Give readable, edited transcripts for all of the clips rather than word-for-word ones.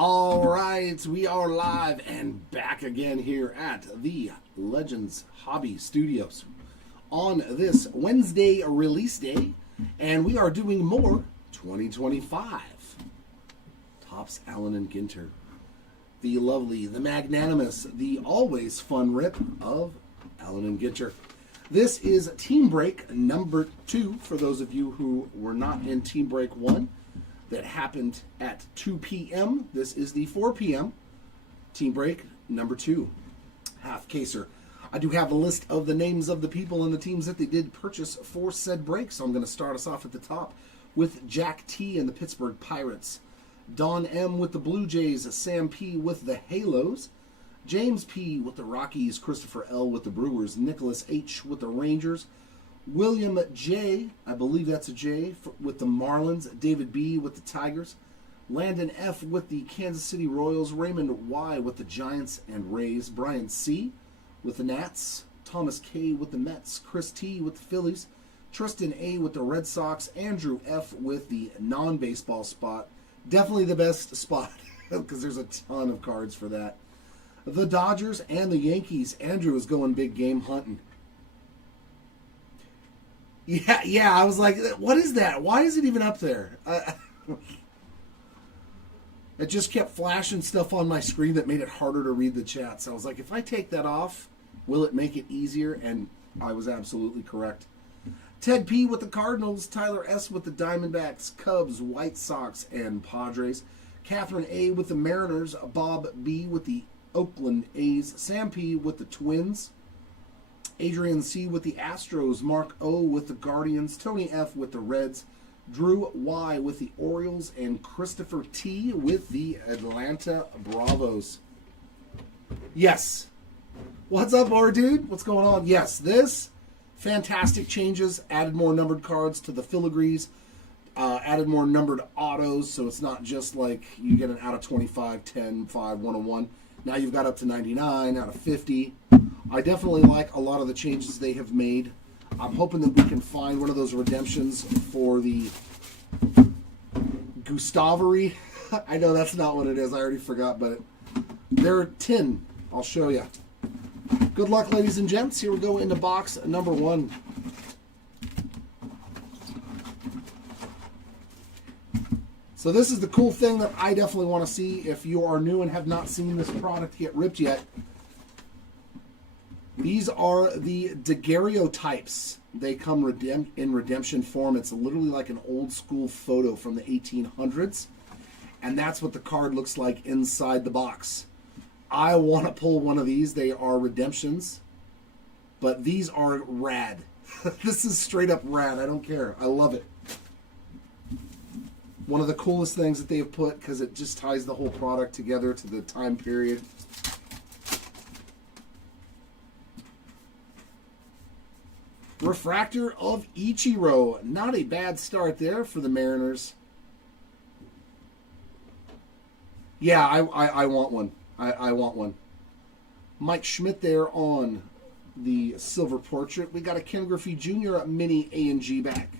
All right, we are live and back again here at the Legends Hobby Studios on this Wednesday release day, and we are doing more 2025 Topps Allen and Ginter, the lovely, the magnanimous, the always fun rip of Allen and Ginter. This is Team Break number 2 for those of you who were not in Team Break 1. That happened at 2 p.m. This is the 4 p.m. Team Break number 2. Half caser. I do have a list of the names of the people and the teams that they did purchase for said break. So I'm going to start us off at the top with Jack T and the Pittsburgh Pirates. Don M with the Blue Jays. Sam P with the Halos. James P with the Rockies. Christopher L with the Brewers. Nicholas H with the Rangers. William J, I believe that's a J, with the Marlins. David B with the Tigers. Landon F with the Kansas City Royals. Raymond Y with the Giants and Rays. Brian C with the Nats. Thomas K with the Mets. Chris T with the Phillies. Tristan A with the Red Sox. Andrew F with the non-baseball spot. Definitely the best spot because there's a ton of cards for that. The Dodgers and the Yankees. Andrew is going big game hunting. Yeah, I was like, what is that? Why is it even up there? It just kept flashing stuff on my screen that made it harder to read the chat. So I was like, if I take that off, will it make it easier? And I was absolutely correct. Ted P with the Cardinals, Tyler S with the Diamondbacks, Cubs, White Sox, and Padres. Catherine A with the Mariners, Bob B with the Oakland A's, Sam P with the Twins. Adrian C with the Astros, Mark O with the Guardians, Tony F with the Reds, Drew Y with the Orioles, and Christopher T with the Atlanta Bravos. Yes. What's up, our dude? What's going on? Yes, this fantastic changes. Added more numbered cards to the filigrees. Added more numbered autos, so it's not just like you get an out of 25, 10, 5, 101. Now you've got up to 99 out of 50. I definitely like a lot of the changes they have made. I'm hoping that we can find one of those redemptions for the Gustavery. I know that's not what it is. I already forgot, but they're tin. I'll show you. Good luck, ladies and gents. Here we go into box number 1. So this is the cool thing that I definitely want to see. If you are new and have not seen this product get ripped yet, these are the daguerreotypes. They come in redemption form. It's literally like an old school photo from the 1800s. And that's what the card looks like inside the box. I want to pull one of these. They are redemptions. But these are rad. This is straight up rad. I don't care. I love it. One of the coolest things that they have put, because it just ties the whole product together to the time period. Refractor of Ichiro. Not a bad start there for the Mariners. Yeah, I want one. I want one. Mike Schmidt there on the silver portrait. We got a Ken Griffey Jr. mini A&G back.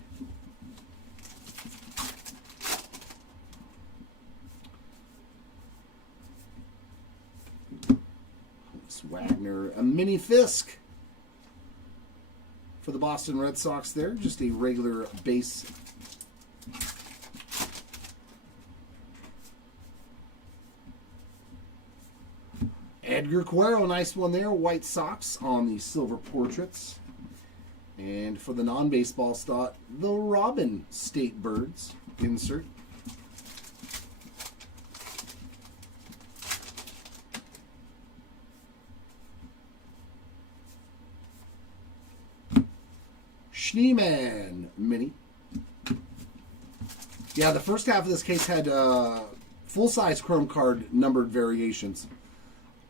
Wagner, a mini Fisk for the Boston Red Sox there. Just a regular base. Edgar Cuero, nice one there. White Sox on the silver portraits. And for the non-baseball slot, the Robin State Birds insert. Schneeman mini. Yeah, the first half of this case had full-size chrome card numbered variations.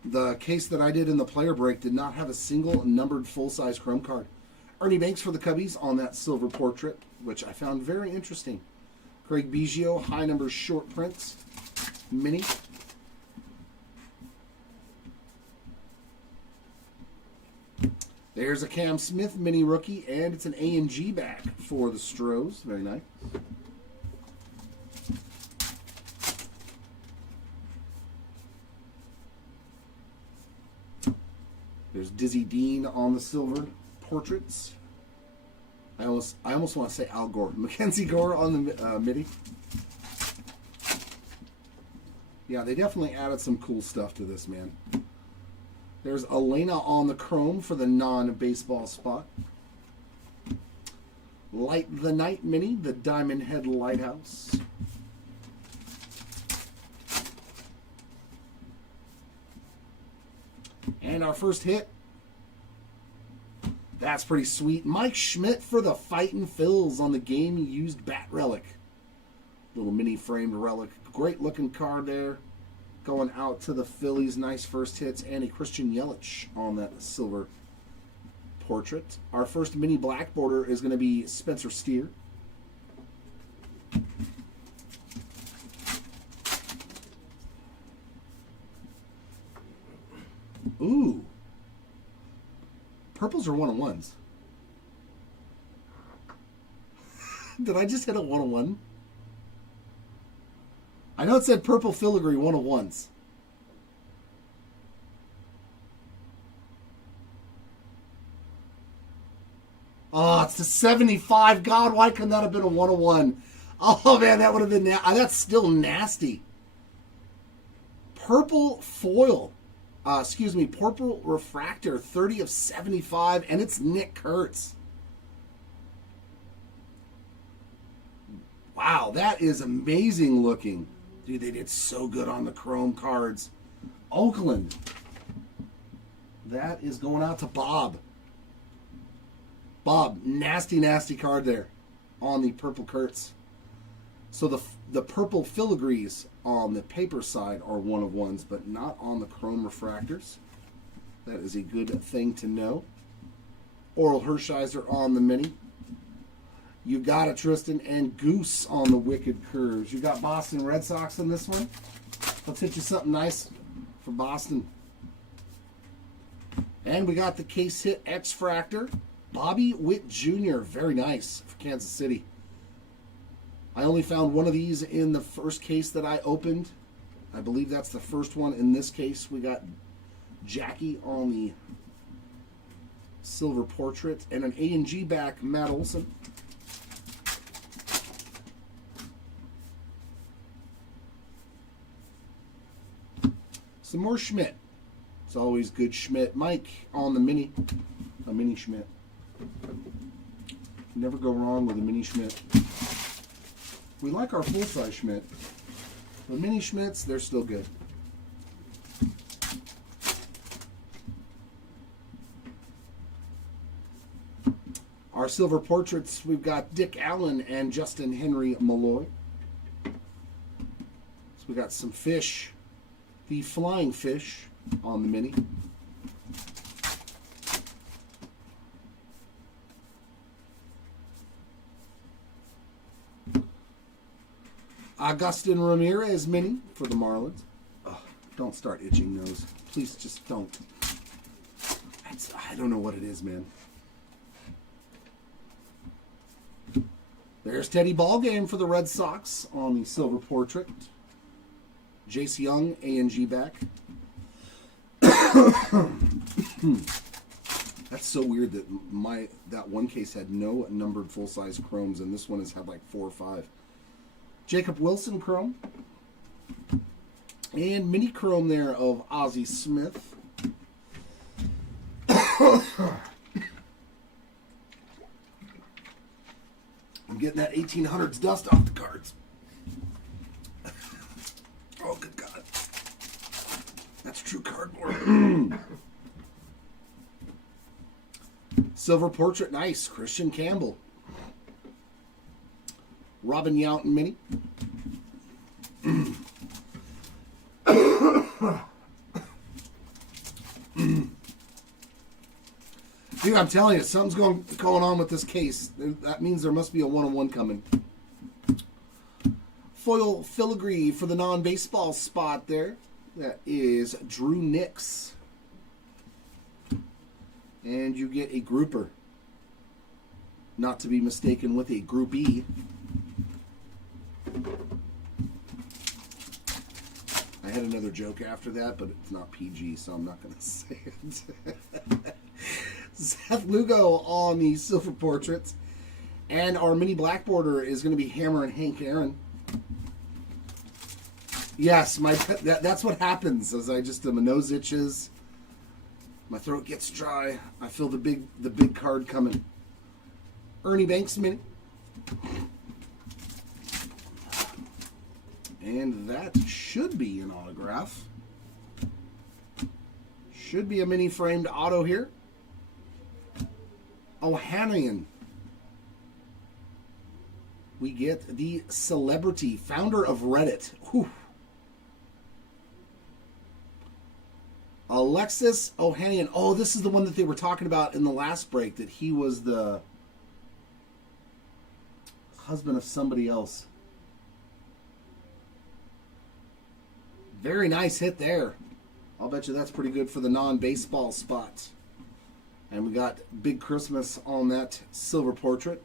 The case that I did in the player break did not have a single numbered full-size chrome card. Ernie Banks for the Cubbies on that silver portrait, which I found very interesting. Craig Biggio, high numbers short prints, mini. There's a Cam Smith mini rookie, and it's an A&G back for the Stros. Very nice. There's Dizzy Dean on the silver portraits. I almost want to say Al Gore. Mackenzie Gore on the midi. Yeah, they definitely added some cool stuff to this, man. There's Elena on the chrome for the non-baseball spot. Light the Night mini, the Diamond Head Lighthouse. And our first hit. That's pretty sweet. Mike Schmidt for the Fightin' Phils on the game-used bat relic. Little mini framed relic. Great looking card there. Going out to the Phillies. Nice first hits. And a Christian Yelich on that silver portrait. Our first mini black border is going to be Spencer Steer. Ooh. Purples are 1-on-1s. Did I just hit a 1-on-1? I know it said purple filigree 1-on-1s. Oh, it's the 75. God, why couldn't that have been a 1-on-1? Oh, man, that would have been... that's still nasty. Purple foil. Purple refractor, 30 of 75, and it's Nick Kurtz. Wow, that is amazing looking. Dude, they did so good on the chrome cards. Oakland. That is going out to Bob. Bob, nasty, nasty card there on the purple Kurtz. So the purple filigrees on the paper side are 1-of-1s, but not on the chrome refractors. That is a good thing to know. Oral Hershiser on the mini. You got it, Tristan. And Goose on the Wicked Curves. You got Boston Red Sox in this one. Let's hit you something nice for Boston. And we got the case hit X-Fractor. Bobby Witt Jr. Very nice for Kansas City. I only found one of these in the first case that I opened. I believe that's the first one. In this case, we got Jackie on the silver portrait and an A&G back, Matt Olson. Some more Schmidt. It's always good Schmidt. Mike on the mini. A mini Schmidt. Never go wrong with a mini Schmidt. We like our full-size Schmidt. The mini Schmidts, they're still good. Our silver portraits, we've got Dick Allen and Justin Henry Malloy. So we got some fish. The Flying Fish on the mini. Agustin Ramirez mini for the Marlins. Oh, don't start itching nose. Please just don't. I don't know what it is, man. There's Teddy Ballgame for the Red Sox on the silver portrait. Jace Young, A&G back. That's so weird that that one case had no numbered full-size chromes, and this one has had like 4 or 5. Jacob Wilson chrome. And mini chrome there of Ozzie Smith. I'm getting that 1800s dust off the cards. Oh, good God. That's true cardboard. Silver portrait, nice. Christian Campbell. Robin Yount mini. Dude, I'm telling you, something's going on with this case. That means there must be a 1-on-1 coming. Foil filigree for the non-baseball spot there. That is Drew Nix. And you get a grouper. Not to be mistaken with a groupie. I had another joke after that, but it's not PG, so I'm not going to say it. Seth Lugo on the silver portraits. And our mini black border is going to be Hammer and Hank Aaron. Yes, that's what happens as my nose itches, my throat gets dry. I feel the big card coming. Ernie Banks mini. And that should be an autograph. Should be a mini framed auto here. Ohanian. We get the celebrity, founder of Reddit. Whew. Alexis Ohanian. Oh, this is the one that they were talking about in the last break, that he was the husband of somebody else. Very nice hit there. I'll bet you that's pretty good for the non-baseball spot. And we got Big Christmas on that silver portrait.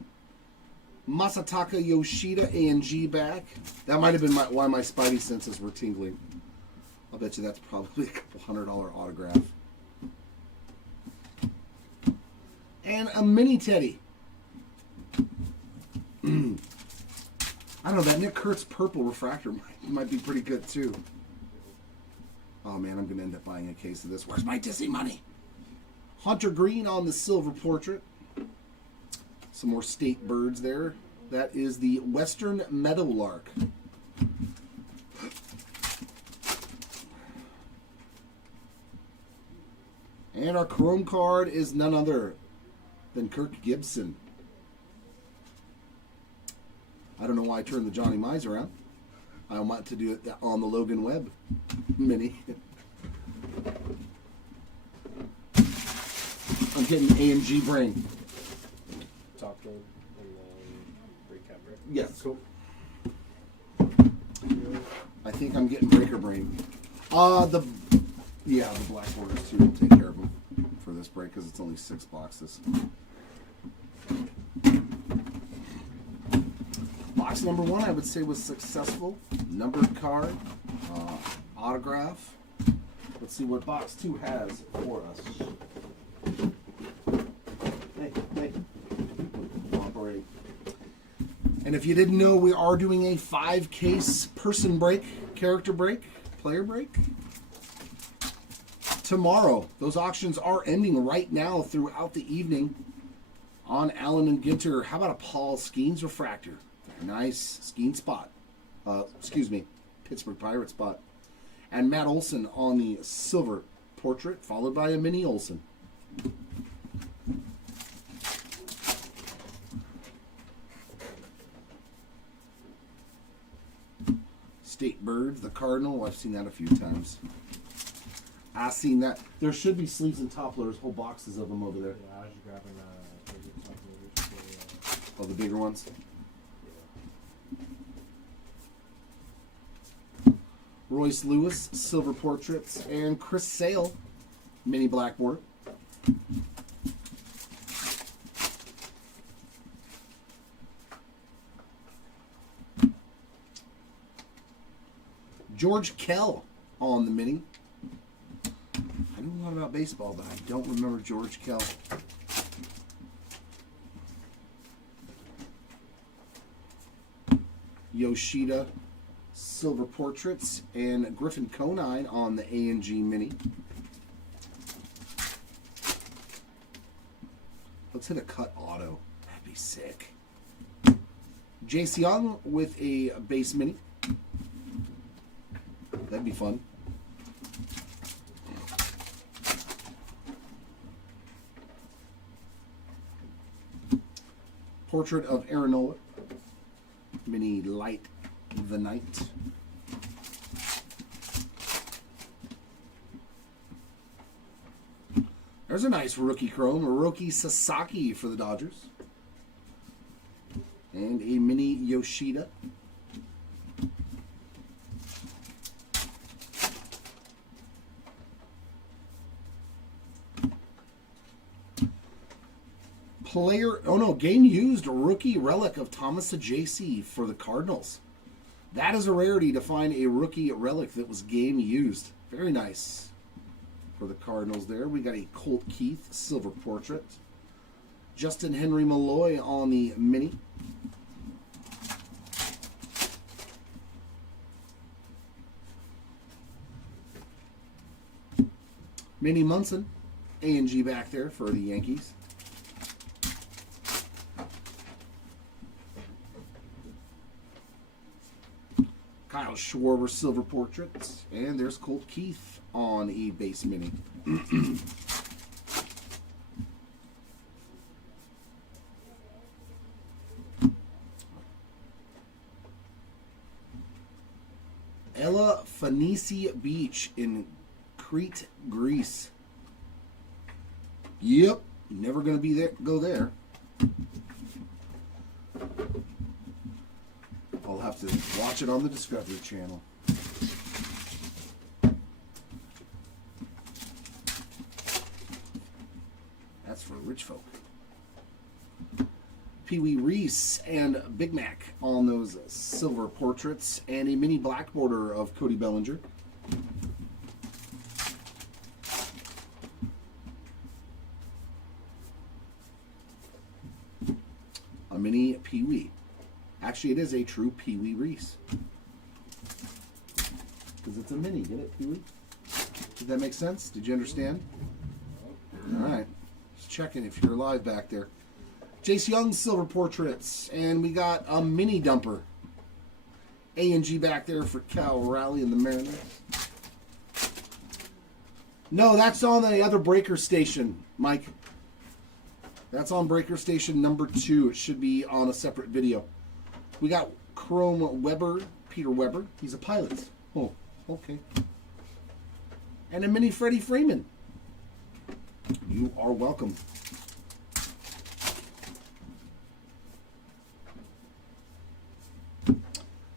Masataka Yoshida A&G back. That might have been why my spidey senses were tingling. I'll bet you that's probably a couple $100 autograph. And a mini Teddy. I don't know, that Nick Kurtz purple refractor might be pretty good too. Oh man, I'm going to end up buying a case of this. Where's my Disney money? Hunter Green on the silver portrait. Some more state birds there. That is the Western Meadowlark. And our chrome card is none other than Kirk Gibson. I don't know why I turned the Johnny Mize around. I want to do it on the Logan Webb mini. I'm getting A&G brain. Top game and then recap, right? Yes. Cool. I think I'm getting breaker brain. The black borders too. We'll take care of them for this break because it's only 6 boxes. Box number 1, I would say, was successful. Numbered card, autograph. Let's see what box 2 has for us. Hey, cooperate. And if you didn't know, we are doing a 5-case person break, character break, player break. Tomorrow, those auctions are ending right now throughout the evening on Allen and Ginter. How about a Paul Skeens refractor? Very nice Skeens spot. Pittsburgh Pirate spot. And Matt Olson on the silver portrait, followed by a mini Olson. State Birds, the Cardinal. I've seen that a few times. I've seen that. There should be sleeves and topplers, whole boxes of them over there. Yeah, I was just grabbing Oh, the bigger ones? Yeah. Royce Lewis, silver portraits, and Chris Sale, mini blackboard. George Kell on the mini. I know a lot about baseball, but I don't remember George Kell. Yoshida, silver portraits, and Griffin Conine on the A&G mini. Let's hit a cut auto. That'd be sick. Jace Young with a base mini. That'd be fun. Portrait of Aaron Nola. Mini Light the Night. There's a nice rookie chrome. Roki Sasaki for the Dodgers. And a mini Yoshida. Game used rookie relic of Thomas Ajayci for the Cardinals. That is a rarity to find a rookie relic that was game used. Very nice. for the Cardinals there. We got a Colt Keith silver portrait. Justin Henry Malloy on the mini. Manny Munson, A&G back there for the Yankees. Kyle Schwarber silver portraits. And there's Colt Keith on a base mini. Ella Phoenicia Beach in Crete, Greece. Yep, never going to be there. Go there. I'll have to watch it on the Discovery Channel. That's for rich folk. Pee Wee Reese and Big Mac on those silver portraits, and a mini black border of Cody Bellinger. A mini Pee Wee. Actually, it is a true Pee Wee Reese. Because it's a mini, get it, Pee Wee? Did that make sense? Did you understand? All right. Just checking if you're alive back there. Jace Young silver portraits. And we got a mini dumper. A&G back there for Cal Raleigh and the Mariners. No, that's on the other breaker station, Mike. That's on breaker station number 2. It should be on a separate video. We got Chrome Weber, Peter Weber. He's a pilot. Oh, okay. And a mini Freddie Freeman. You are welcome.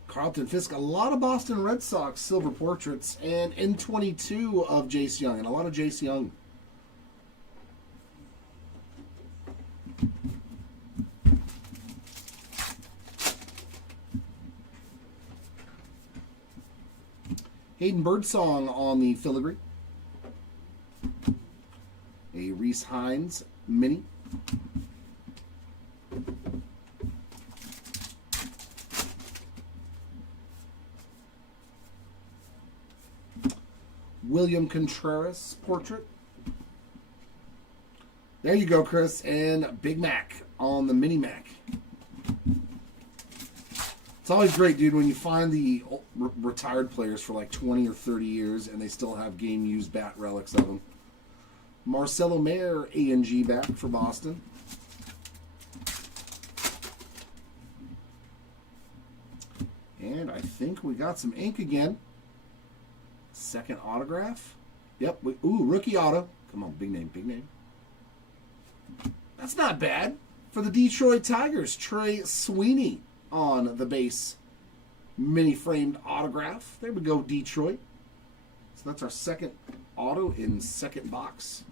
Carlton Fisk, a lot of Boston Red Sox silver portraits, and N22 of Jace Young, and a lot of Jace Young. Hayden Birdsong on the filigree. A Reese Hines mini. William Contreras portrait. There you go, Chris. And Big Mac on the Mini Mac. It's always great, dude, when you find the retired players for like 20 or 30 years and they still have game-used bat relics of them. Marcelo Mayer, A&G back for Boston. And I think we got some ink again. Second autograph. Yep. Ooh, rookie auto. Come on, big name, big name. That's not bad. For the Detroit Tigers, Trey Sweeney on the base. Mini framed autograph. There we go, Detroit. So that's our second auto in second box.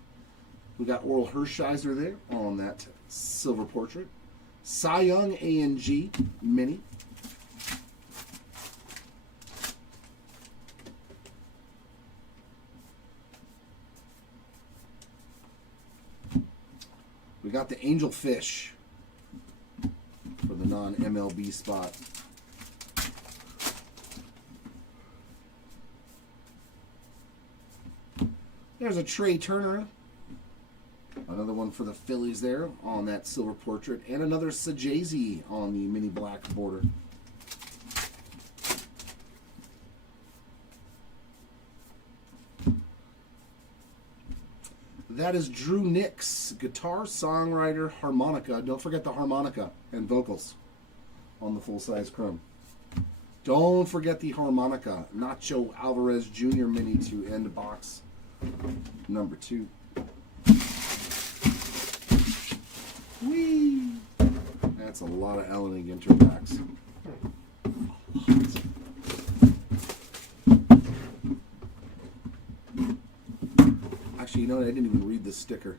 We got Oral Hershiser there on that silver portrait. Cy Young A&G mini. We got the Angel Fish for the non-MLB spot. There's a Trey Turner. Another one for the Phillies there on that silver portrait. And another Sajazi on the mini black border. That is Drew Nix, guitar, songwriter, harmonica. Don't forget the harmonica and vocals on the full-size chrome. Don't forget the harmonica. Nacho Alvarez Jr. mini to end box number 2. Whee! That's a lot of Allen and Ginter packs. Actually, you know what? I didn't even read this sticker.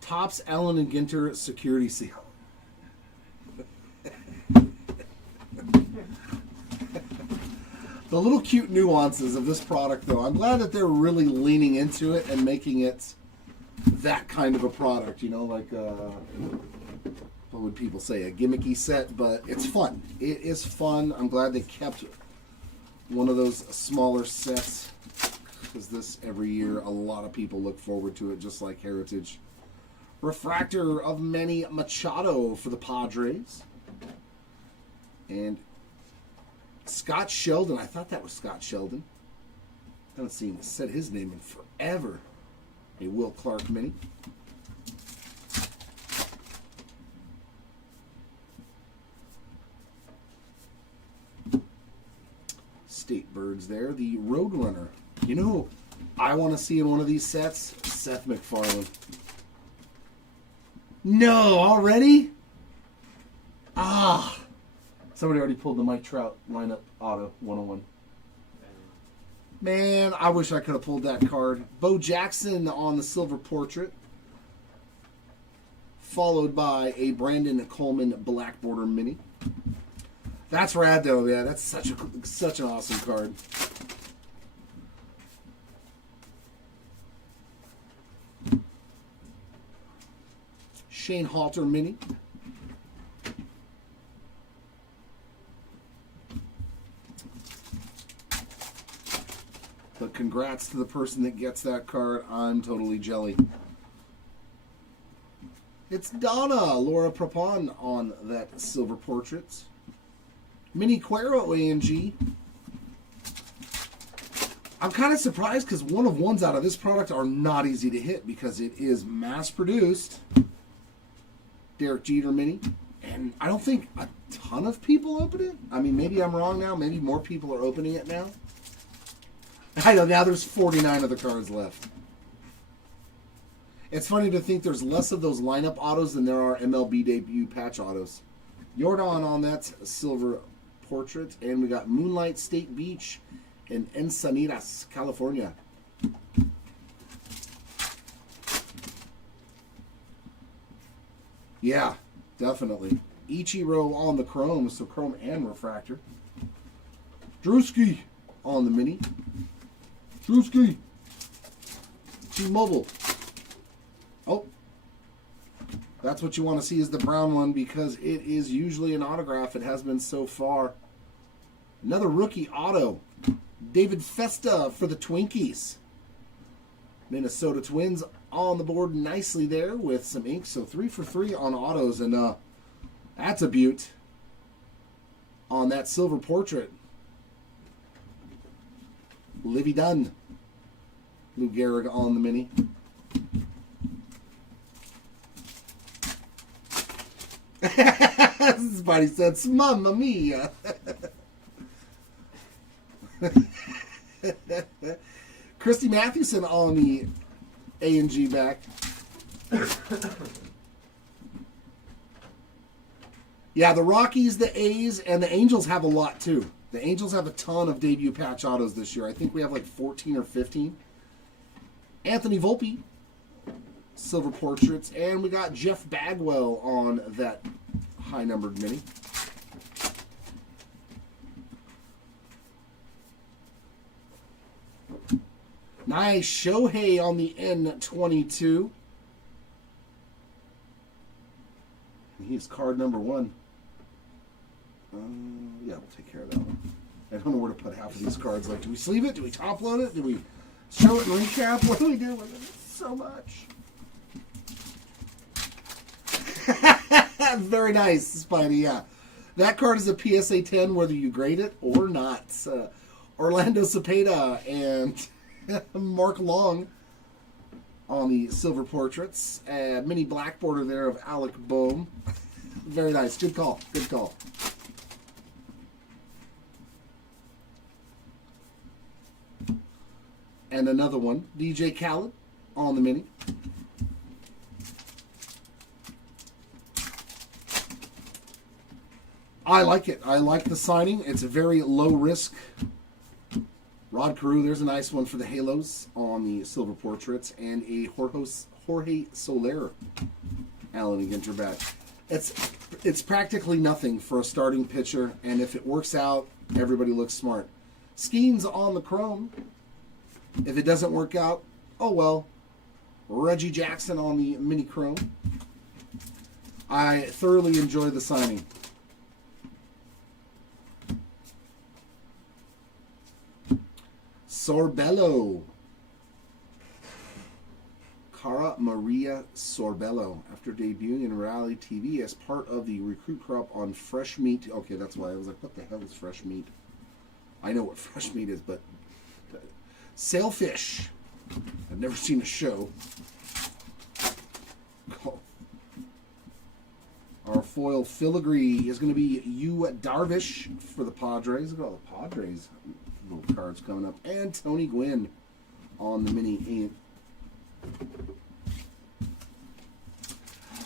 Topps Allen and Ginter security seal. The little cute nuances of this product, though. I'm glad that they're really leaning into it and making it that kind of a product. You know, like, what would people say? A gimmicky set, but it's fun. It is fun. I'm glad they kept one of those smaller sets, because this, every year, a lot of people look forward to it, just like Heritage. Refractor of Manny Machado for the Padres. And Scott Sheldon. I thought that was Scott Sheldon. I haven't said his name in forever. A Will Clark mini. State Birds there. The Roadrunner. You know who I want to see in one of these sets? Seth MacFarlane. No, already? Ah. Somebody already pulled the Mike Trout lineup auto 101. Man, I wish I could have pulled that card. Bo Jackson on the silver portrait. Followed by a Brandon Coleman black border mini. That's rad though, yeah. That's such an awesome card. Shane Halter mini. But congrats to the person that gets that card. I'm totally jelly. It's Donna, Laura Prepon on that silver portrait. Mini Cuero ANG. I'm kind of surprised because one of ones out of this product are not easy to hit because it is mass produced. Derek Jeter mini. And I don't think a ton of people open it. I mean, maybe I'm wrong now. Maybe more people are opening it now. I know, now there's 49 of the cards left. It's funny to think there's less of those lineup autos than there are MLB debut patch autos. Jordan on that silver portrait. And we got Moonlight State Beach in Encinitas, California. Yeah, definitely. Ichiro on the chrome, so chrome and refractor. Drewski on the mini. Drewski. T-Mobile. Oh. That's what you want to see is the brown one because it is usually an autograph. It has been so far. Another rookie auto. David Festa for the Twinkies. Minnesota Twins on the board nicely there with some ink. So 3 for 3 on autos. And that's a beaut on that silver portrait. Livy Dunn. Lou Gehrig on the mini. Somebody said, Mamma mia. Christy Mathewson on the A&G back. Yeah, the Rockies, the A's, and the Angels have a lot too. The Angels have a ton of debut patch autos this year. I think we have like 14 or 15. Anthony Volpe, silver portraits, and we got Jeff Bagwell on that high-numbered mini. Nice. Shohei on the N22. He's card number 1. Yeah, we'll take care of that one. I don't know where to put half of these cards. Like, do we sleeve it? Do we top load it? Do we show it and recap? What do we do with it? So much. Very nice, Spidey, yeah. That card is a PSA 10 whether you grade it or not. Orlando Cepeda and Mark Long on the silver portraits. Mini black border there of Alec Boehm. Very nice. Good call. Good call. And another one. DJ Khaled on the mini. I like it. I like the signing. It's a very low risk. Rod Carew, there's a nice one for the Halos on the silver portraits. And a Jorge Soler Allen and Ginter back. It's practically nothing for a starting pitcher. And if it works out, everybody looks smart. Skeens on the chrome. If it doesn't work out, oh well. Reggie Jackson on the mini chrome. I thoroughly enjoy the signing. Sorbello. Cara Maria Sorbello, after debuting in reality TV as part of the recruit crop on Fresh Meat. Okay, that's why I was like, what the hell is Fresh Meat? I know what Fresh Meat is, but Sailfish. I've never seen a show. Oh. Our foil filigree is going to be Yu Darvish for the Padres. Look at all the Padres little cards coming up. And Tony Gwynn on the mini.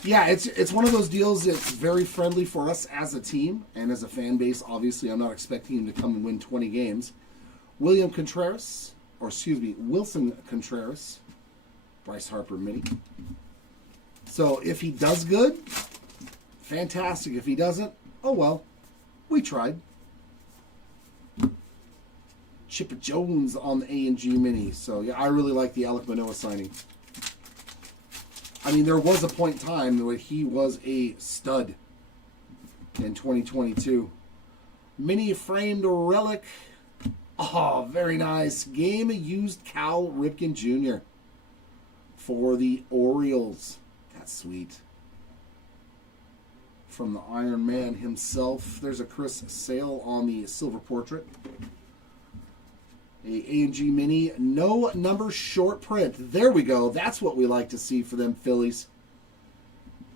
Yeah, it's one of those deals that's very friendly for us as a team and as a fan base. Obviously, I'm not expecting him to come and win 20 games. Wilson Contreras, Bryce Harper mini. So if he does good, fantastic. If he doesn't, oh well, we tried. Chipper Jones on the A&G mini. So yeah, I really like the Alek Manoah signing. I mean, there was a point in time where he was a stud in 2022. Mini framed relic. Oh, very nice. Game used Cal Ripken Jr. for the Orioles. That's sweet. From the Iron Man himself. There's a Chris Sale on the silver portrait. A&G mini, no number short print. There we go. That's what we like to see for them Phillies.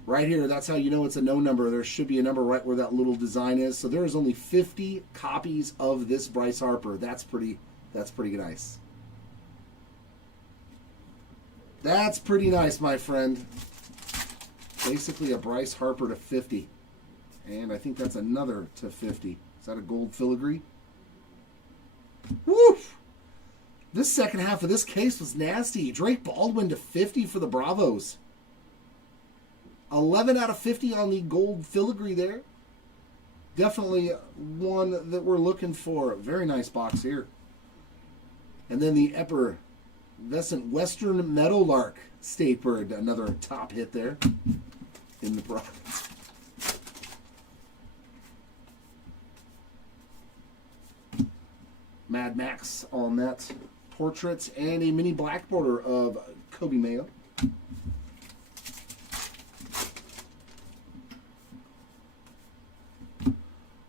Right here, that's how you know it's a no number. There should be a number right where that little design is. So there is only 50 copies of this Bryce Harper. That's pretty nice. That's pretty nice, my friend. Basically a Bryce Harper to 50. And I think that's another to 50. Is that a gold filigree? Woof! This second half of this case was nasty. Drake Baldwin to 50 for the Bravos. 11 out of 50 on the gold filigree there. Definitely one that we're looking for. Very nice box here. And then the Effervescent Western Meadowlark State Bird. Another top hit there in the Bravos. Mad Max on that portrait, and a mini black border of Kobe Mayo.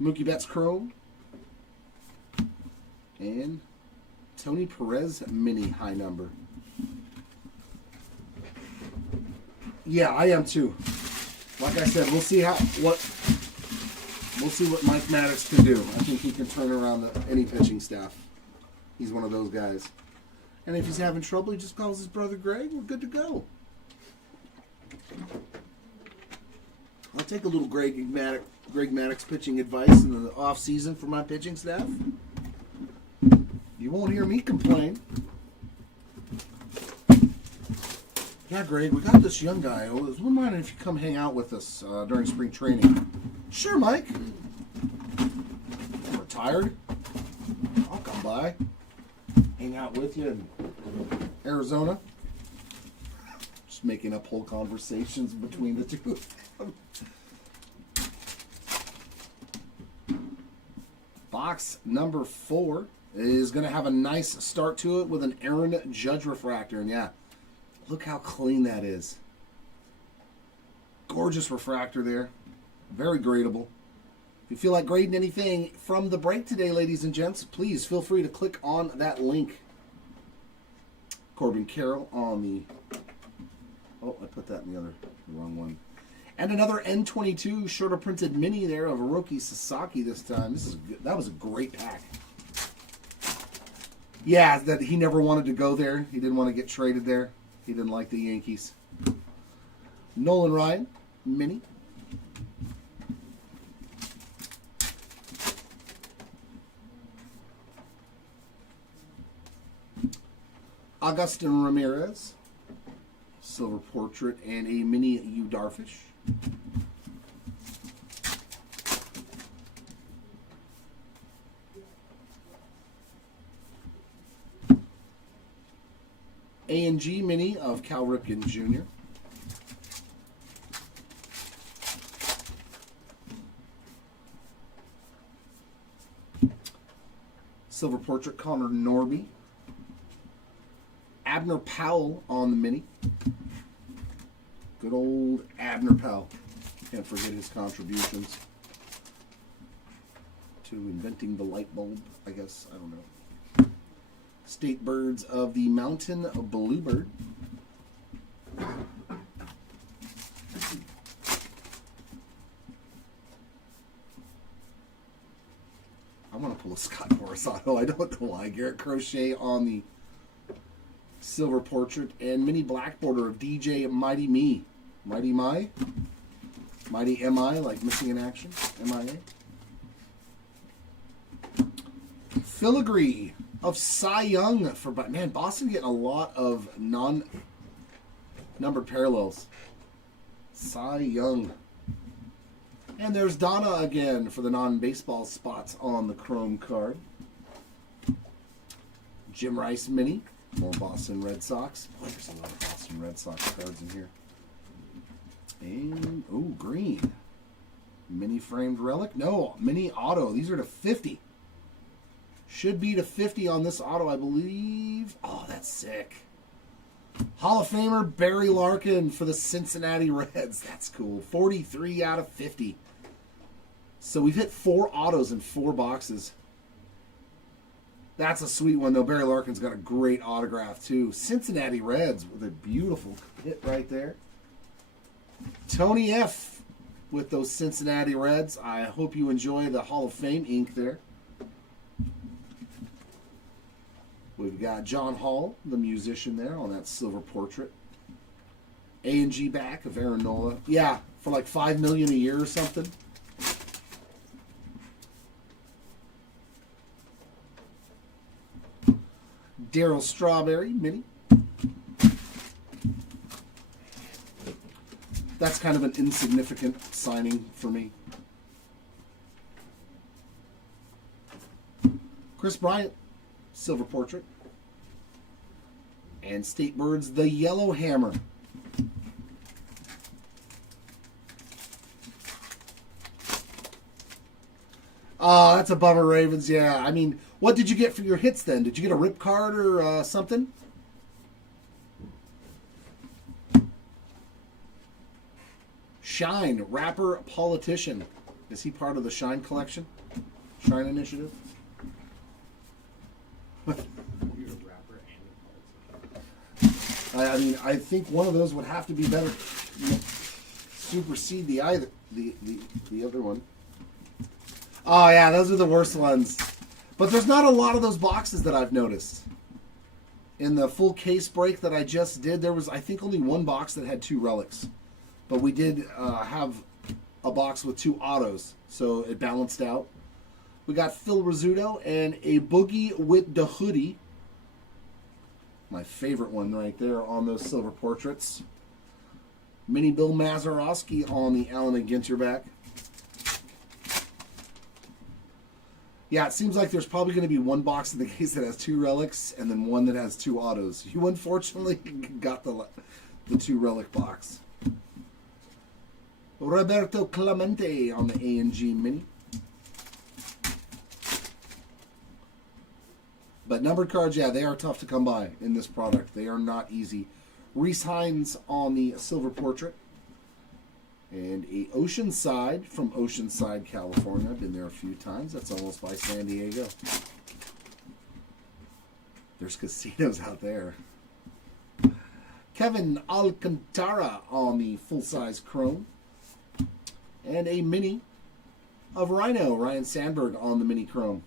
Mookie Betts Chrome. And Tony Perez mini high number. Yeah, I am too. Like I said, we'll see what Mike Maddox can do. I think he can turn around any pitching staff. He's one of those guys. And if he's having trouble, he just calls his brother Greg. We're good to go. I'll take a little Greg Maddox pitching advice in the off season for my pitching staff. You won't hear me complain. Yeah, Greg, we got this young guy. I was wondering if you come hang out with us during spring training. Sure, Mike. I'm retired. I'll come by. Hang out with you in Arizona. Just making up whole conversations between the two of them. Box number 4 is going to have a nice start to it with an Aaron Judge refractor. And yeah, look how clean that is. Gorgeous refractor there. Very gradable. If you feel like grading anything from the break today, ladies and gents, please feel free to click on that link. Corbin Carroll on the... Oh, I put that in the wrong one. And another N22 shorter printed mini there of Hiroki Sasaki this time. That was a great pack. Yeah, that he never wanted to go there. He didn't want to get traded there. He didn't like the Yankees. Nolan Ryan, mini. Augustin Ramirez, silver portrait, and a mini Yu Darvish. A&G Mini of Cal Ripken Jr. Silver Portrait Connor Norby. Abner Powell on the Mini. Good old Abner Powell. Can't forget his contributions to inventing the light bulb, I guess. I don't know. State Birds of the Mountain Bluebird. I want to pull a Scott Morris auto. I don't know why. Garrett Crochet on the Silver Portrait and mini black border of DJ Mighty Me. Mighty Mi? Mighty MI, like missing in action. MIA. Filigree of Cy Young for, man, Boston getting a lot of non-numbered parallels. Cy Young. And there's Donna again for the non-baseball spots on the Chrome card. Jim Rice Mini. More Boston Red Sox. Boy, there's a lot of Boston Red Sox cards in here. And, oh, green. Mini framed relic. No, mini auto. These are to 50. Should be to 50 on this auto, I believe. Oh, that's sick. Hall of Famer Barry Larkin for the Cincinnati Reds. That's cool. 43 out of 50. So we've hit 4 autos in 4 boxes. That's a sweet one, though. Barry Larkin's got a great autograph, too. Cincinnati Reds with a beautiful hit right there. Tony F. with those Cincinnati Reds. I hope you enjoy the Hall of Fame ink there. We've got John Hall, the musician there, on that Silver Portrait. A&G back of Aaron Nola. Yeah, for like $5 million a year or something. Darryl Strawberry, mini. That's kind of an insignificant signing for me. Chris Bryant, Silver Portrait. And State Birds, the Yellow Hammer. Oh, that's a bummer, Ravens. Yeah, I mean, what did you get for your hits then? Did you get a rip card or something? Shine, rapper, politician. Is he part of the Shine collection? Shine Initiative? You're a rapper and a politician. I mean, I think one of those would have to be better. Supersede the other one. Oh, yeah, those are the worst ones. But there's not a lot of those boxes that I've noticed. In the full case break that I just did, there was, I think, only one box that had 2 relics. But we did have a box with 2 autos, so it balanced out. We got Phil Rizzuto and a Boogie with the Hoodie. My favorite one right there on those Silver Portraits. Mini Bill Mazeroski on the Allen and Ginter back. Yeah, it seems like there's probably going to be one box in the case that has 2 relics and then one that has 2 autos. You unfortunately got the 2 relic box. Roberto Clemente on the A&G Mini. But numbered cards, yeah, they are tough to come by in this product. They are not easy. Reese Hines on the Silver Portrait. And a Oceanside from Oceanside, California. I've been there a few times. That's almost by San Diego. There's casinos out there. Kevin Alcantara on the full-size Chrome. And a mini of Rhino, Ryan Sandberg on the mini Chrome.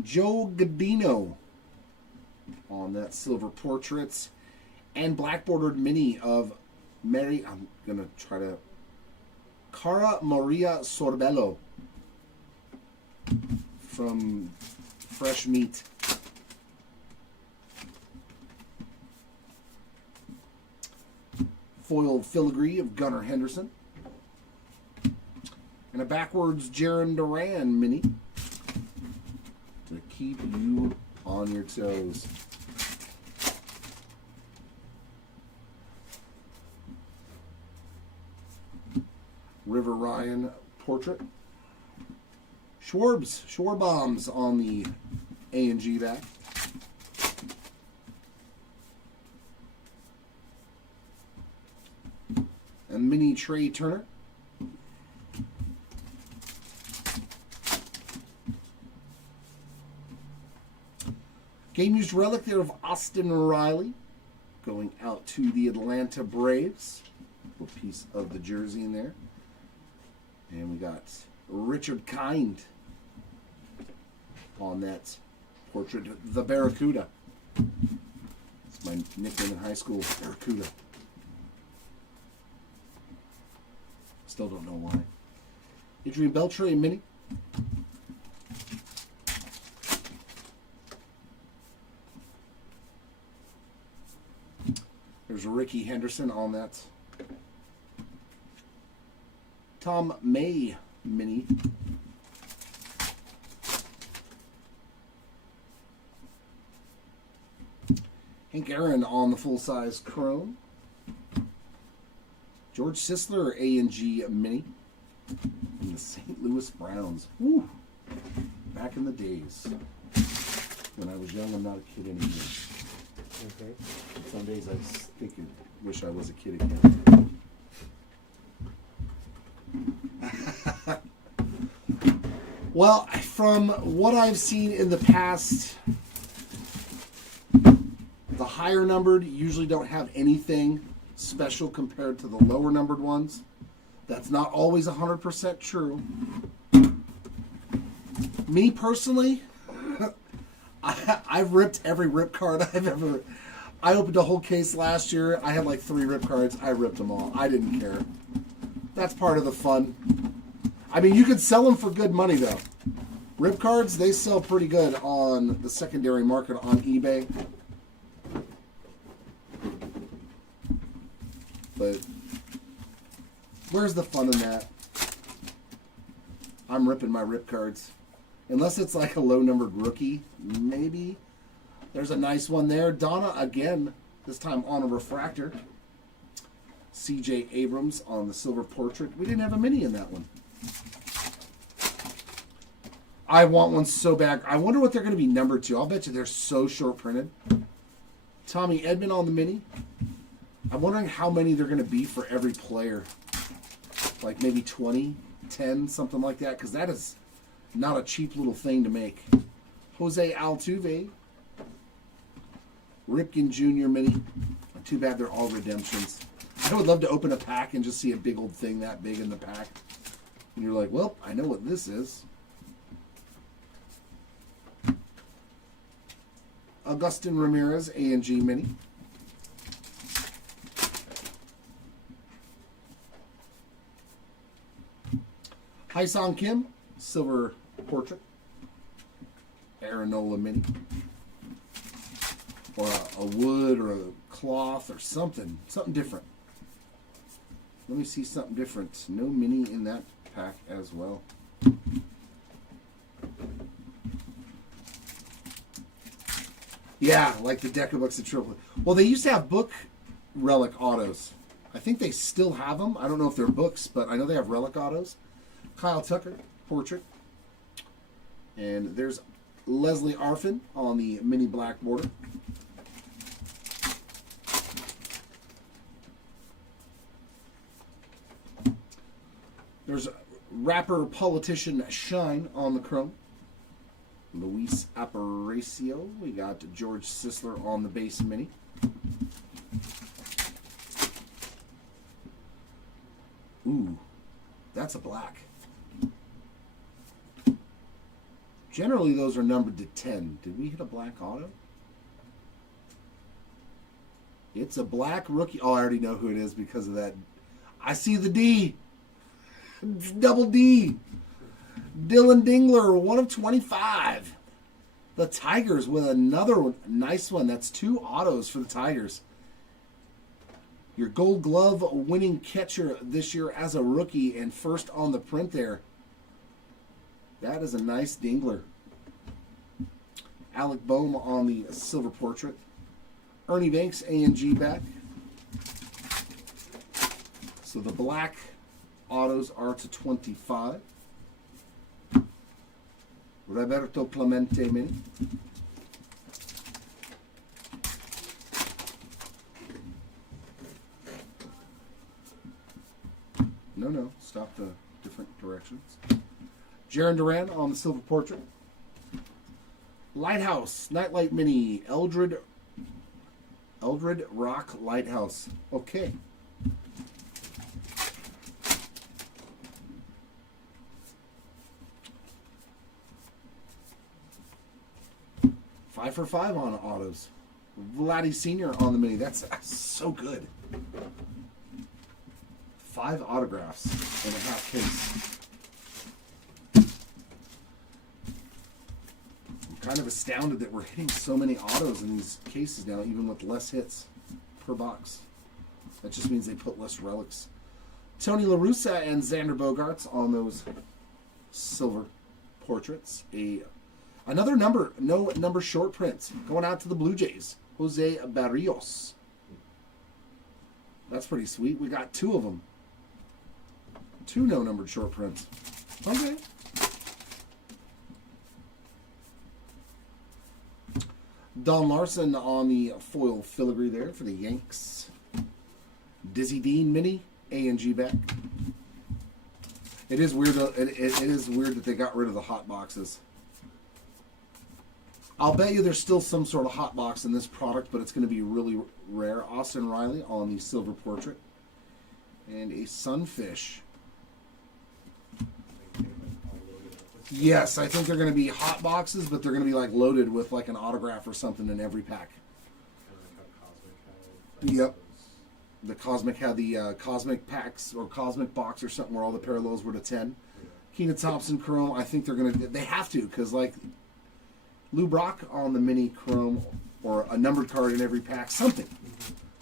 Joe Godino on that Silver Portraits. And black bordered mini of Mary, I'm going to try to, Cara Maria Sorbello from Fresh Meat. Foil filigree of Gunnar Henderson. And a backwards Jaron Duran mini to keep you on your toes. River Ryan portrait. Schwarbombs on the A&G back. A mini Trey Turner. Game used relic there of Austin Riley going out to the Atlanta Braves. A piece of the jersey in there. And we got Richard Kind on that portrait. The Barracuda. It's my nickname in high school, Barracuda. Still don't know why. Adrian Beltre mini. There's Ricky Henderson on that. Tom May mini. Hank Aaron on the full-size chrome. George Sisler A&G mini. And the St. Louis Browns. Woo! Back in the days. When I was young, I'm not a kid anymore. Okay. Some days I wish I was a kid again. Well, from what I've seen in the past, the higher numbered usually don't have anything special compared to the lower numbered ones. That's not always 100% true. Me personally, I've ripped every rip card I've ever. I opened a whole case last year. I had like 3 rip cards. I ripped them all. I didn't care. That's part of the fun. I mean, you could sell them for good money though. Rip cards, they sell pretty good on the secondary market on eBay. But where's the fun in that? I'm ripping my rip cards. Unless it's like a low-numbered rookie, maybe. There's a nice one there. Donna again, this time on a refractor. C.J. Abrams on the silver portrait. We didn't have a mini in that one. I want one so bad. I wonder what they're going to be numbered to. I'll bet you they're so short printed. Tommy Edman on the mini. I'm wondering how many they're going to be for every player. Like maybe 20, 10, something like that. Because that is not a cheap little thing to make. Jose Altuve. Ripken Jr. mini. Too bad they're all redemptions. I would love to open a pack and just see a big old thing that big in the pack. And you're like, well, I know what this is. Augustin Ramirez, A&G mini. Hyesung Kim, silver portrait. Aaronola mini. Or a wood or a cloth or something. Something different. Let me see something different. No mini in that pack as well. Yeah, like the deck of books of triple. Well, they used to have book relic autos. I think they still have them. I don't know if they're books, but I know they have relic autos. Kyle Tucker, portrait. And there's Leslie Arfin on the mini black border. There's rapper politician Shine on the chrome. Luis Aparicio. We got George Sisler on the base mini. Ooh, that's a black. Generally, those are numbered to 10. Did we hit a black auto? It's a black rookie. Oh, I already know who it is because of that. I see the D. It's double D. Dylan Dingler, 1 of 25. The Tigers with another nice one. That's 2 autos for the Tigers. Your Gold Glove winning catcher this year as a rookie and first on the print there. That is a nice dingler. Alec Boehm on the silver portrait. Ernie Banks, A&G back. So the black autos are to 25. Roberto Clemente mini. No, stop the different directions. Jaron Duran on the silver portrait. Lighthouse, Nightlight Mini, Eldred Rock Lighthouse. Okay. Five for 5 on autos. Vladdy Sr. on the mini. That's so good. 5 autographs in a half case. I'm kind of astounded that we're hitting so many autos in these cases now, even with less hits per box. That just means they put less relics. Tony La Russa and Xander Bogaerts on those silver portraits. Another number short prints going out to the Blue Jays. Jose Barrios. That's pretty sweet. We got 2 of them. 2 no-numbered short prints. Okay. Don Larson on the foil filigree there for the Yanks. Dizzy Dean mini, A&G back. It is weird. It is weird that they got rid of the hot boxes. I'll bet you there's still some sort of hot box in this product, but it's going to be really rare. Austin Riley on the silver portrait. And a sunfish. Yes, I think they're going to be hot boxes, but they're going to be like loaded with like an autograph or something in every pack. Yep. The Cosmic had the Cosmic packs or Cosmic box or something where all the parallels were to 10. Keena Thompson Chrome, I think they have to, because like Lou Brock on the mini Chrome or a numbered card in every pack, something.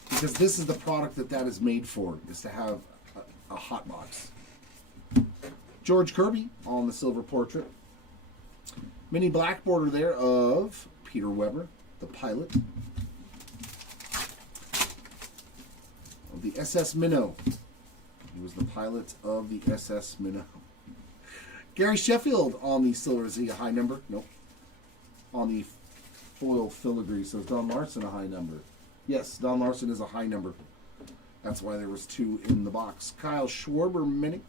Because this is the product that is made for, is to have a hot box. George Kirby on the silver portrait. Mini black border there of Peter Weber, the pilot. Of the SS Minnow. He was the pilot of the SS Minnow. Gary Sheffield on the silver. Is he a high number? Nope. On the foil filigree. So is Don Larson a high number? Yes, Don Larson is a high number. That's why there was 2 in the box. Kyle Schwarber mini.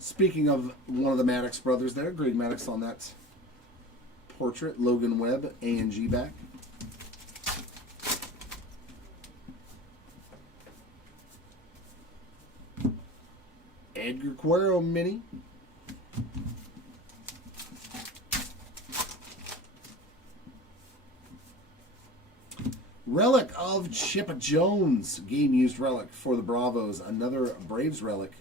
Speaking of one of the Maddox brothers there, Greg Maddox on that portrait. Logan Webb, A&G back. Edgar Quero mini. Relic of Chip Jones, game used relic for the Bravos. Another Braves relic.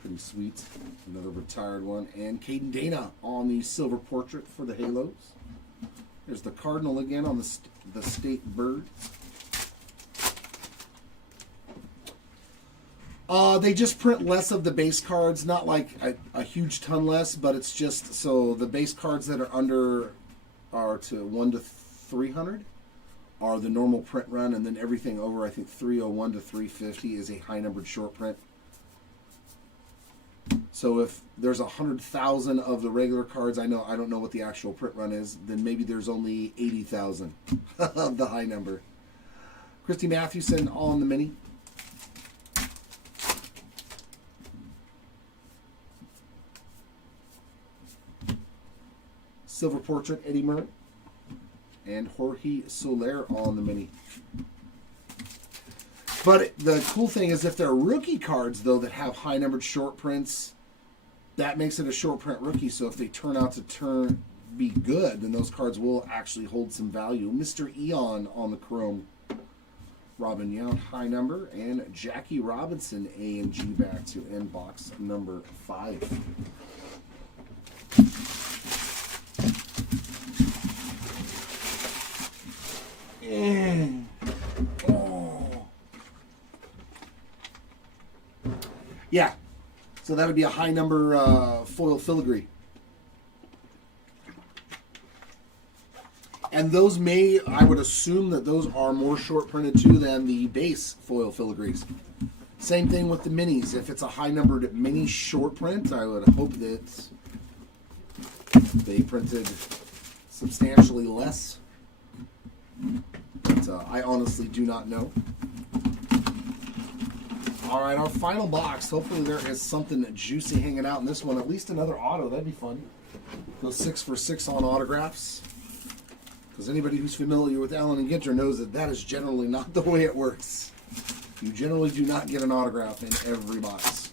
Pretty sweet. Another retired one. And Caden Dana on the silver portrait for the Halos. There's the Cardinal again on the state bird. They just print less of the base cards, not like a huge ton less, but it's just so the base cards that are under are to 1 to 300 are the normal print run, and then everything over I think 301 to 350 is a high numbered short print. So if there's 100,000 of the regular cards, I don't know what the actual print run is, then maybe there's only 80,000 of the high number. Christy Mathewson all in the mini. Silver portrait, Eddie Murray. And Jorge Soler on the mini. But the cool thing is if they're rookie cards, though, that have high-numbered short prints, that makes it a short print rookie. So if they turn out to be good, then those cards will actually hold some value. Mr. Eon on the chrome. Robin Yount, high number, and Jackie Robinson, A and G back to end box number 5. Oh. Yeah, so that would be a high number foil filigree. And those may, I would assume that those are more short printed too than the base foil filigrees. Same thing with the minis. If it's a high numbered mini short print, I would hope that they printed substantially less. But I honestly do not know. All right, our final box. Hopefully there is something juicy hanging out in this one. At least another auto. That'd be fun. Go 6 for 6 on autographs. Because anybody who's familiar with Allen and Ginter knows that that is generally not the way it works. You generally do not get an autograph in every box.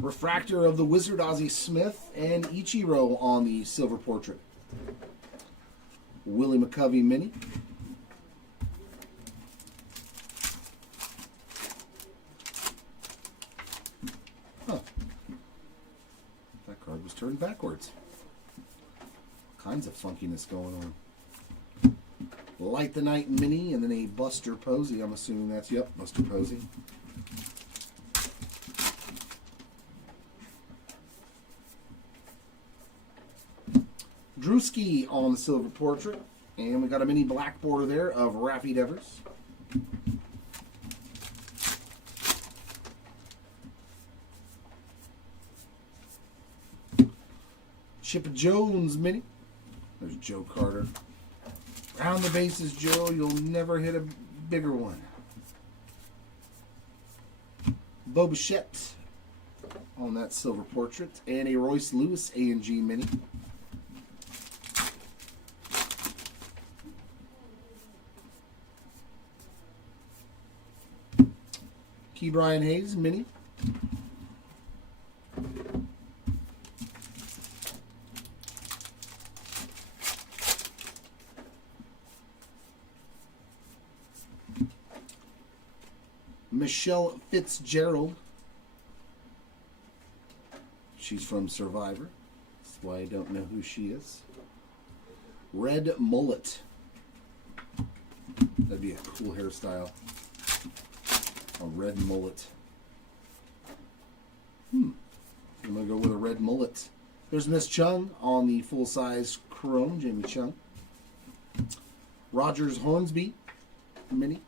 Refractor of the Wizard Ozzie Smith and Ichiro on the silver portrait. Willie McCovey mini. Huh. That card was turned backwards. All kinds of funkiness going on. Light the Night mini and then a Buster Posey. I'm assuming that's, yep, Buster Posey. Drewski on the silver portrait. And we got a mini black border there of Raffy Devers. Chip Jones mini. There's Joe Carter. Round the bases, Joe. You'll never hit a bigger one. Bo Bichette on that silver portrait. And a Royce Lewis A&G mini. Key Brian Hayes mini. Michelle Fitzgerald. She's from Survivor. That's why I don't know who she is. Red mullet. That'd be a cool hairstyle. A red mullet. I'm going to go with a red mullet. There's Miss Chung on the full-size chrome. Jamie Chung. Rogers Hornsby mini.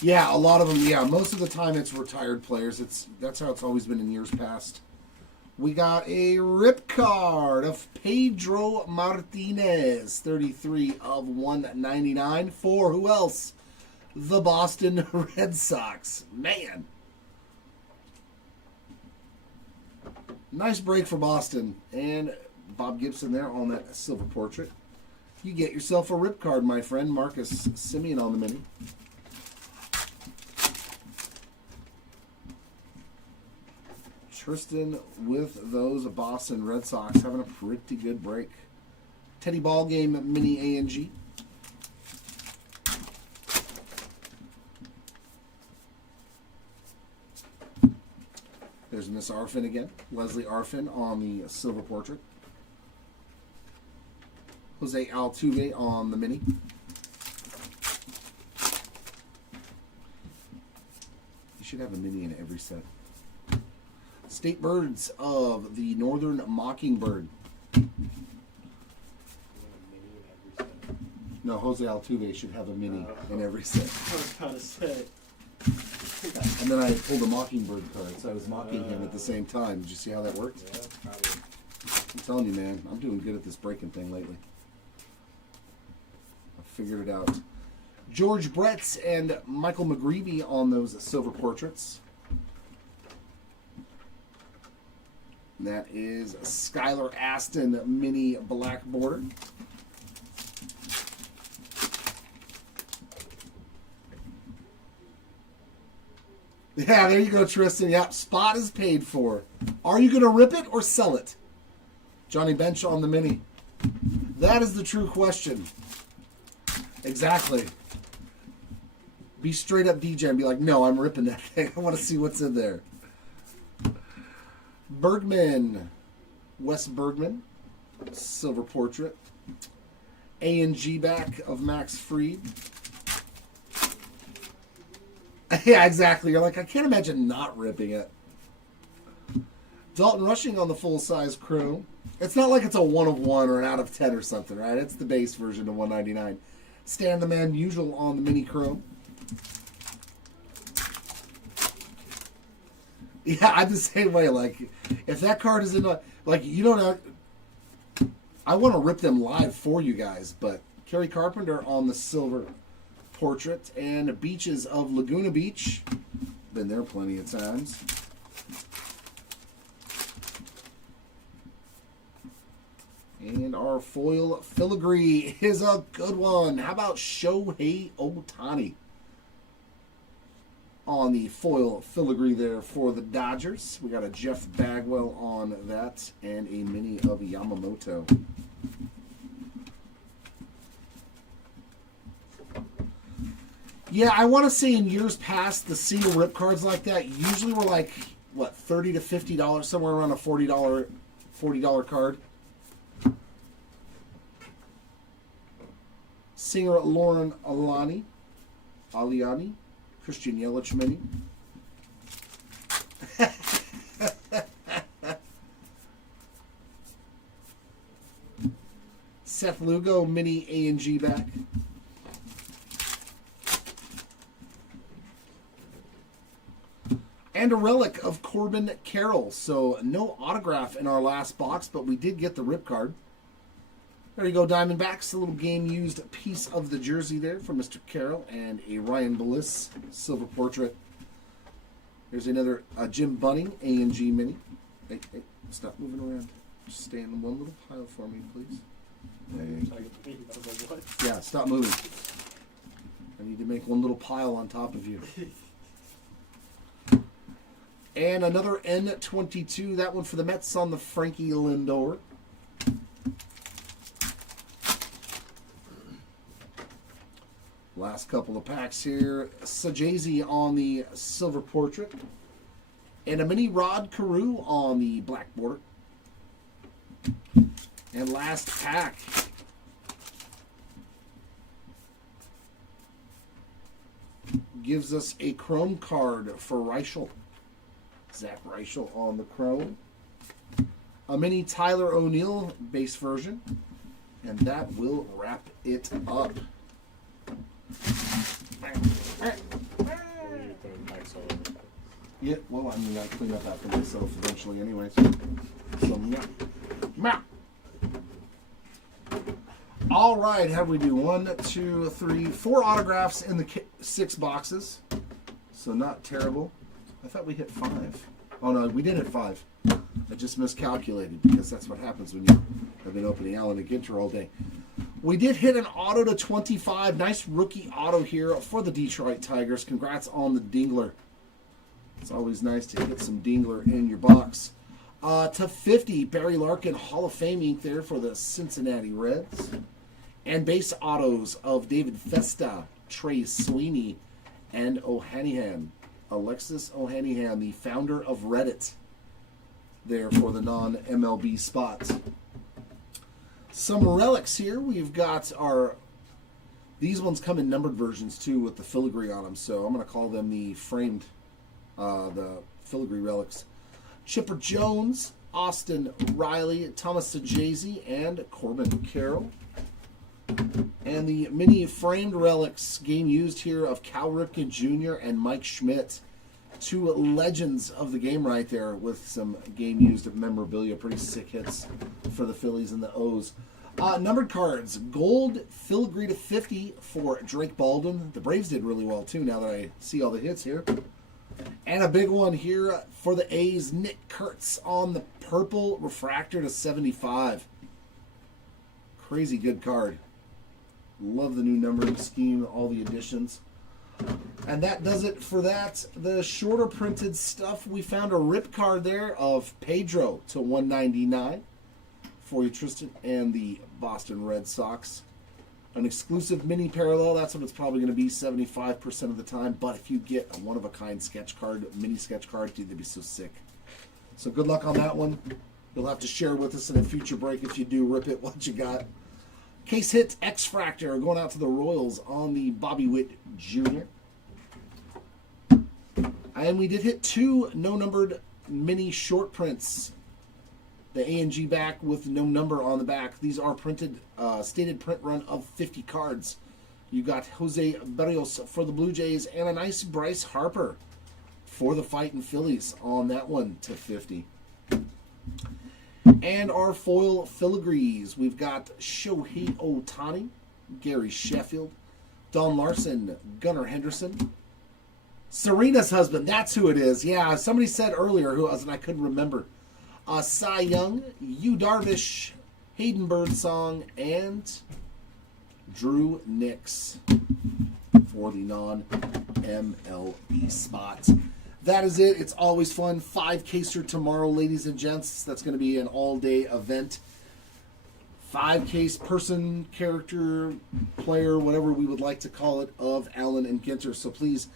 Yeah, a lot of them. Yeah, most of the time it's retired players. That's how it's always been in years past. We got a rip card of Pedro Martinez, 33 of 199 for who else? The Boston Red Sox. Man. Nice break for Boston. And Bob Gibson there on that silver portrait. You get yourself a rip card, my friend. Marcus Semien on the mini. Tristan with those Boston Red Sox having a pretty good break. Teddy Ballgame mini A&G. There's Miss Arfin again. Leslie Arfin on the silver portrait. Jose Altuve on the mini. You should have a mini in every set. State Birds of the Northern Mockingbird. No, Jose Altuve should have a mini in every set. I was about to say. And then I pulled a Mockingbird card, so I was mocking him at the same time. Did you see how that worked? Yeah, probably. I'm telling you, man, I'm doing good at this breaking thing lately. I figured it out. George Bretz and Michael McGreevy on those silver portraits. And that is Skylar Aston mini black border. Yeah, there you go, Tristan. Yep, spot is paid for. Are you going to rip it or sell it? Johnny Bench on the mini. That is the true question. Exactly. Be straight up DJ and be like, no, I'm ripping that thing. I want to see what's in there. Bergman. Wes Bergman. Silver portrait. A&G back of Max Fried. Yeah, exactly. You're like, I can't imagine not ripping it. Dalton Rushing on the full-size crew. It's not like it's a 1 of 1 or an out of 10 or something, right? It's the base version of 199. Stan the Man Usual on the mini crew. Yeah, I'm the same way. Like, if that card is in, like, you don't know. I want to rip them live for you guys, but Kerry Carpenter on the silver portrait and Beaches of Laguna Beach. Been there plenty of times. And our foil filigree is a good one. How about Shohei Ohtani on the foil filigree there for the Dodgers? We got a Jeff Bagwell on that and a mini of Yamamoto. Yeah, I want to say in years past, the single rip cards like that usually were like, what, $30 to $50, somewhere around a $40 card. Singer Lauren Aliani, Christian Yelich mini. Seth Lugo mini A&G back. And a relic of Corbin Carroll. So no autograph in our last box, but we did get the rip card. There you go, Diamondbacks. A little game-used piece of the jersey there for Mr. Carroll. And a Ryan Bliss silver portrait. There's another Jim Bunning A&G mini. Hey, stop moving around. Just stay in one little pile for me, please. Yeah, stop moving. I need to make one little pile on top of you. And another N22. That one for the Mets on the Frankie Lindor. Last couple of packs here. Sajazi on the silver portrait. And a mini Rod Carew on the black border. And last pack. Gives us a chrome card for Reichel. Zach Reichel on the chrome. A mini Tyler O'Neill base version. And that will wrap it up. Yeah, well, I mean, I clean up after myself eventually anyways. So, yeah. All right, how do we do? 1, 2, 3, 4 autographs in the 6 boxes. So not terrible. I thought we hit 5. Oh, no, we did hit 5. I just miscalculated because that's what happens when you have been opening Allen and Ginter all day. We did hit an auto to 25. Nice rookie auto here for the Detroit Tigers. Congrats on the Dingler. It's always nice to hit some Dingler in your box. To 50, Barry Larkin Hall of Fame ink there for the Cincinnati Reds. And base autos of David Festa, Trey Sweeney, and Ohanihan. Alexis Ohanihan, the founder of Reddit, there for the non-MLB spots. Some relics here. We've got these ones come in numbered versions too with the filigree on them, so I'm going to call them the framed, the filigree relics. Chipper Jones, Austin Riley, Thomas Sajazi, and Corbin Carroll. And the mini framed relics game used here of Cal Ripken Jr. and Mike Schmidt. 2 legends of the game right there with some game used memorabilia. Pretty sick hits for the Phillies and the O's. Numbered cards. Gold filigree to 50 for Drake Baldwin. The Braves did really well too now that I see all the hits here. And a big one here for the A's. Nick Kurtz on the purple refractor to 75. Crazy good card. Love the new numbering scheme, all the additions. And that does it for that. The shorter printed stuff, we found a rip card there of Pedro to 199 for you, Tristan, and the Boston Red Sox. An exclusive mini parallel, that's what it's probably going to be 75% of the time. But if you get a one-of-a-kind sketch card, mini sketch card, dude, they'd be so sick. So good luck on that one. You'll have to share with us in a future break if you do rip it, what you got. Case hit X-Fractor going out to the Royals on the Bobby Witt Jr. And we did hit 2 no-numbered mini short prints. The A&G back with no number on the back. These are printed, stated print run of 50 cards. You got Jose Berrios for the Blue Jays and a nice Bryce Harper for the Fightin' Phillies on that one to 50. And our foil filigrees. We've got Shohei Ohtani, Gary Sheffield, Don Larson, Gunnar Henderson, Serena's husband, that's who it is. Yeah, somebody said earlier who it was, and I couldn't remember. Cy Young, Yu Darvish, Hayden Birdsong, and Drew Nix for the non-MLB spot. That is it. It's always fun. 5-caser tomorrow, ladies and gents. That's going to be an all-day event. 5-case person, character, player, whatever we would like to call it, of Allen and Ginter. So please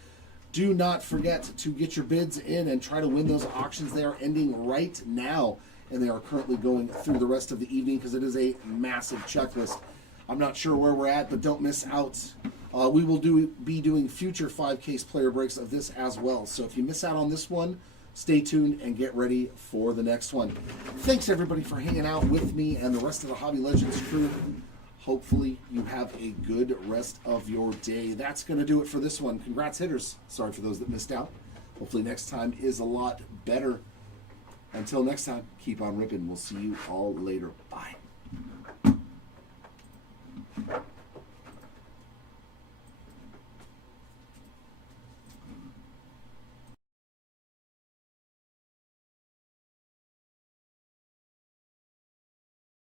do not forget to get your bids in and try to win those auctions. They are ending right now, and they are currently going through the rest of the evening because it is a massive checklist. I'm not sure where we're at, but don't miss out. We will be doing future 5-case player breaks of this as well. So if you miss out on this one, stay tuned and get ready for the next one. Thanks, everybody, for hanging out with me and the rest of the Hobby Legends crew. Hopefully you have a good rest of your day. That's going to do it for this one. Congrats, hitters. Sorry for those that missed out. Hopefully next time is a lot better. Until next time, keep on ripping. We'll see you all later. Bye.